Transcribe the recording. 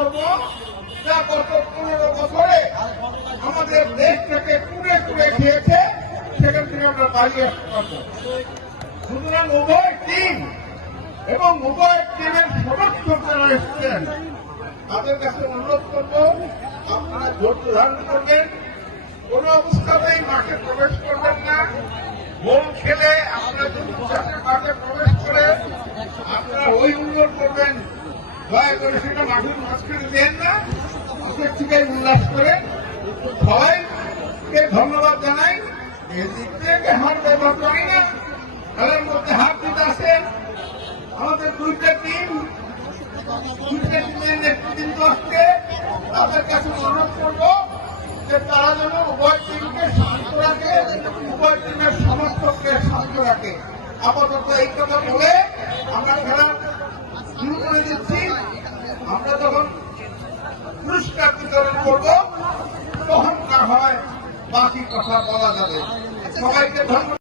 কর্ম যা গত 15 বছরে আমাদের দেশটাকে কুড়ে কুড়ে খেয়েছে, সেখান থেকে আমরা দাঁড়িয়ে আসতে পারবো। সুতরাং উভয় টিম এবং উভয় টিমের সদস্য যারা এসেছেন তাদের কাছে অনুরোধ করব, আপনারা ধৈর্য ধারণ করবেন, কোন অবস্থাতেই মাঠে প্রবেশ করবেন না। বল খেলে আপনারা যদি মাঠে প্রবেশ করে আপনারা ওই উল্লাস করবেন, দয়া করে সেটা মাঠের মাঝখানে দেন না, মাঠের থেকে উল্লাস করে সবাইকে ধন্যবাদ জানাই। এদিক থেকে হাত ব্যবহার করি না, খেলার মধ্যে হাত দিতে আসেন। আমাদের দুইটা টিমের নেতৃবৃন্দ আসছে, তাদের কাছে অনুরোধ করবো যে তারা যেন উভয় টিমকে শান্ত রাখে, উভয় টিমের সমর্থককে শান্ত রাখে। আপাতত এই কথা বলে আমরা খেলা শুরু করে দিচ্ছি। আমরা যখন পুরস্কার বিতরণ করব তখন না হয় বাকি কথা বলা যাবে। সবাইকে ধন্যবাদ।